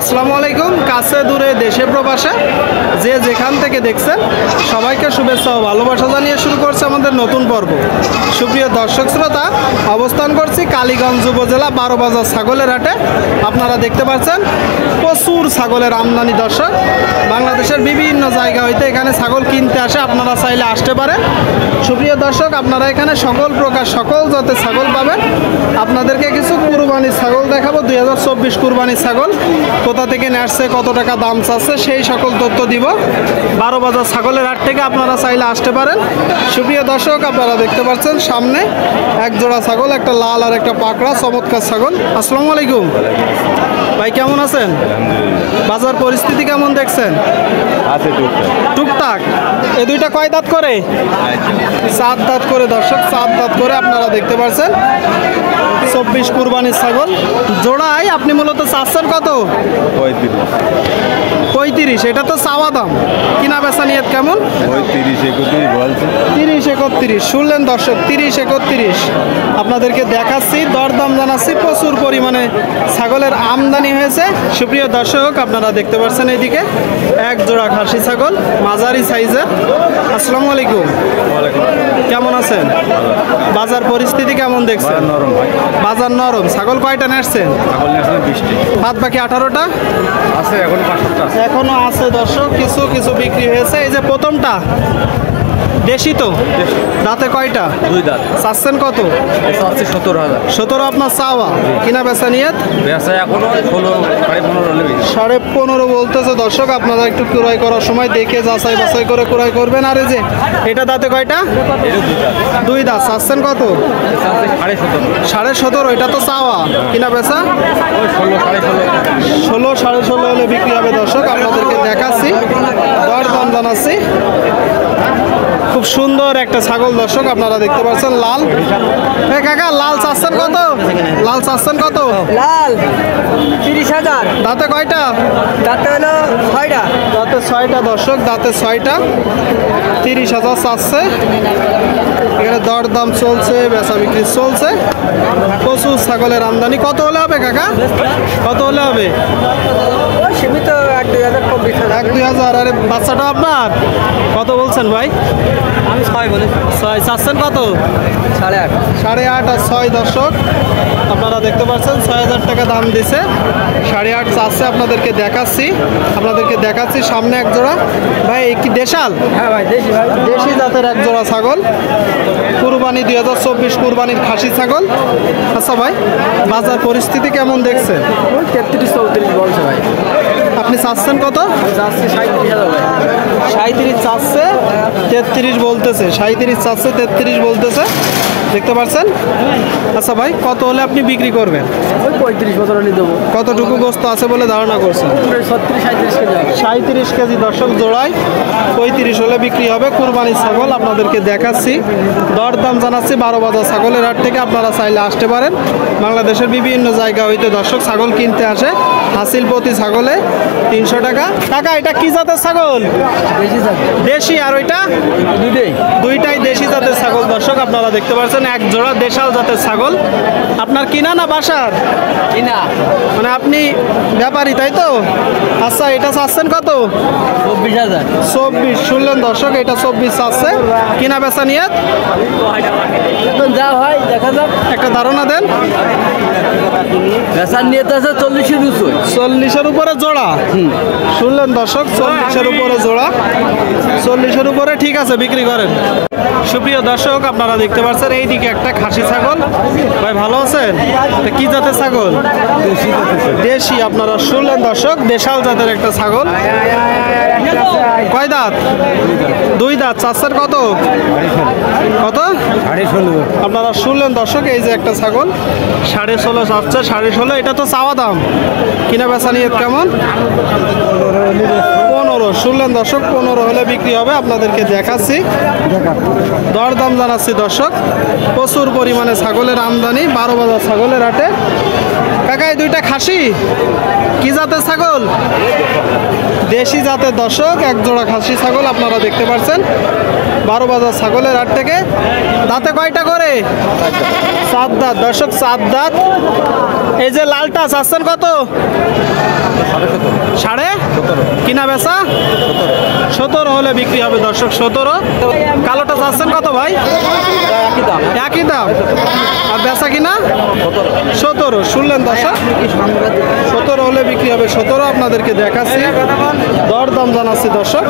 আসসালামু আলাইকুম। কাছে দূরে দেশে প্রবাসে যে যেখান থেকে দেখছেন সবাইকে শুভেচ্ছা ও ভালোবাসা জানিয়ে শুরু করছে আমাদের নতুন পর্ব। সুপ্রিয় দর্শক শ্রোতা, অবস্থান করছি কালীগঞ্জ উপজেলা 12 বাজার ছাগলের হাটে। আপনারা দেখতে পাচ্ছেন প্রচুর ছাগলের আমদানি। দর্শক, বাংলাদেশের বিভিন্ন জায়গা হইতে এখানে ছাগল কিনতে আসে, আপনারা চাইলে আসতে পারেন। সুপ্রিয় দর্শক, আপনারা এখানে সকল প্রকার সকল জাতের ছাগল পাবেন। আপনাদেরকে কিছু কুরবানির ছাগল দেখাবো। 2024 কুরবানির ছাগল কোথা থেকে নেসছে, কত টাকা দাম চাচ্ছে, সেই সকল তথ্য দিব। 12 বাজার ছাগলের হাট থেকে আপনারা চাইলে আসতে পারেন। সুপ্রিয় দর্শক, আপনারা দেখতে পাচ্ছেন সামনে এক জোড়া ছাগল, একটা লাল আর একটা পাকড়া, চমৎকার ছাগল। আসসালামু আলাইকুম ভাই, কেমন আছেন? বাজার পরিস্থিতি কেমন দেখছেন? টুকটাক। এই দুইটা কয় দাঁত করে? 7 দাঁত করে। দর্শক, 7 দাঁত করে আপনারা দেখতে পাচ্ছেন 24 কুরবানির ছাগল। জোড়ায় আপনি মূলত চাচ্ছেন কত? 35। এটা তো চাওয়া দাম, কিনা বেচা নিয়ত কেমন? 30-31 শুনলেন দর্শক, 30-31 আপনাদেরকে দেখাচ্ছি, দরদাম জানাচ্ছি। প্রচুর পরিমাণে ছাগলের আমদানি হয়েছে। সুপ্রিয় দর্শক, আপনারা দেখতে পাচ্ছেন এইদিকে এক জোড়া খাসি ছাগল, মাঝারি সাইজের। আসসালামু আলাইকুম, কেমন আছেন? বাজার পরিস্থিতি কেমন দেখছেন? বাজার নরম। ছাগল কয়টা নেসছেন? বাদ বাকি 18টা আছে, এখনো আছে। দর্শক, কিছু কিছু বিক্রি হয়েছে। এই যে প্রথমটা দেশি তো, দাঁতে কয়টা? 2 দাঁত। চাচ্ছেন কত? 17,000। 17 আপনার চাওয়া, কিনা বেচা নিয়ত? বেচা এখনো 15.5 বলতেছে। দর্শক, আপনারা একটু ক্রয় করার সময় দেখে যাচাই বাছাই করে ক্রয় করবেন। আর এই যে এটা দাঁতে কয়টা? 2 দাঁত। চাচ্ছেন কত? 17.5। এটা তো চাওয়া, কিনা বেচা? 16-16.5 হলে বিক্রি হবে। দর্শক, আপনাদেরকে দেখাচ্ছি, দরদাম জানাচ্ছি। খুব সুন্দর একটা ছাগল। দর্শক, আপনারা দেখতে পাচ্ছেন লাল। কাকা, লাল চাচ্ছেন কত? লাল চাচ্ছেন কত? লাল 30,000। দাঁতে কয়টা? দাঁতে হলো 6টা। দাঁতে 6টা। দর্শক, দাঁতে 6টা, 30,000 চাচ্ছে। এখানে দরদাম চলছে, বেচা বিক্রি চলছে। প্রচুর ছাগলের আমদানি। কত হলে হবে কাকা? কত হলে হবে? সীমিত 1-2,000 কম বেশি। 1-2,000। আরে বাচ্চাটা আপনার কত বলছেন ভাই? আমি 6 বলি। 6 চাচ্ছেন কত? 8.5। 8.5 আর 6। দর্শক, আপনারা দেখতে পাচ্ছেন 6,000 টাকা দাম দিছে, 8.5 চাচ্ছে। আপনাদেরকে দেখাচ্ছি সামনে এক জোড়া। ভাই, কি দেশাল? হ্যাঁ ভাই, দেশি ভাই। দেশি জাতের এক জোড়া ছাগল, কুরবানি 2024 কুরবানির খাসি ছাগল। আচ্ছা ভাই, বাজার পরিস্থিতি কেমন দেখছেন? 33-34 বলছে ভাই। আপনি চাচ্ছেন কত? যাচ্ছে 37,000 ভাই। 37 চাচ্ছে, 33 বলতেছে। 37 চাচ্ছে, 33 বলতেছে। দেখতে পাচ্ছেন? আচ্ছা ভাই, কত হলে আপনি বিক্রি করবেন? ওই 35 বছর হলে দেবো। কতটুকু গোস্ত আছে বলে ধারণা করছেন? 36-37 কেজি। 37 কেজি। দর্শক, জোড়ায় 35 হলে বিক্রি হবে কুরবানির ছাগল। আপনাদেরকে দেখাচ্ছি, দরদাম জানাচ্ছি 12 বাজার ছাগলের হাট থেকে। আপনারা চাইলে আসতে পারেন। বাংলাদেশের বিভিন্ন জায়গা হইতে দর্শক ছাগল কিনতে আসে। হাসিল প্রতি ছাগলে 300 টাকা। কাকা, এটা কি জাতের ছাগল? দেশি ছাগল। দেশি। আর ওইটা? দুইটাই দেশি জাতের ছাগল। দর্শক, আপনারা দেখতে পাচ্ছেন এক জোড়া দেশাল জাতের ছাগল। আপনার কিনা না বাসার? কিনা। মানে আপনি ব্যাপারী, তাই তো? আচ্ছা, এটা চাচ্ছেন কত? 24,000। 24 শুনলেন দর্শক, এটা 24 চাচ্ছে। কিনা বেচা নিয়ত? যা হয় দেখা যাক। একটা ধারণা দেন। বেচার নিয়ে তো আছে 40-এর উপরে। 40-এর উপরে জোড়া। শুনলেন দর্শক, 40-এর উপরে জোড়া। 40-এর উপরে। ঠিক আছে, বিক্রি করেন। সুপ্রিয় দর্শক, আপনারা দেখতে পাচ্ছেন এইদিকে একটা খাসি ছাগল। ভাই, ভালো আছেন? এটা কি জাতের ছাগল? দেশি। আপনারা শুনলেন দর্শক, দেশাল জাতের একটা ছাগল। কয় দাঁত? 2 দাঁত। চাচ্ছেন কত? কত? 16.5। আপনারা শুনলেন দর্শক, এই যে একটা ছাগল 16.5 চাচ্ছে। 16.5। এটা তো চাওয়া দাম, কিনা বেচা নিয়ত কেমন? 15। শুনলেন দর্শক, 15 হলে বিক্রি হবে। আপনাদেরকে দেখাচ্ছি, দরদাম জানাচ্ছি। দর্শক, প্রচুর পরিমাণে ছাগলের আমদানি 12 বাজার ছাগলের হাটে। কাকা, এই দুইটা খাসি কি জাতের ছাগল? দেশি জাতের। দর্শক, এক জোড়া খাসি ছাগল আপনারা দেখতে পাচ্ছেন 12 বাজার ছাগলের হাট থেকে। দাঁতে কয়টা করে? 7 দাঁত। দর্শক, 7 দাঁত। এই যে লালটা চাচ্ছেন কত? সাড়ে কিনা বেচা 17 হলে বিক্রি হবে দর্শক। 17। কালোটা চাচ্ছেন কত ভাই? একই দাম। আর বেচা কিনা 17। শুনলেন দর্শক, 17 হলে বিক্রি হবে। 17 আপনাদেরকে দেখাচ্ছি, দর দাম জানাচ্ছি দর্শক।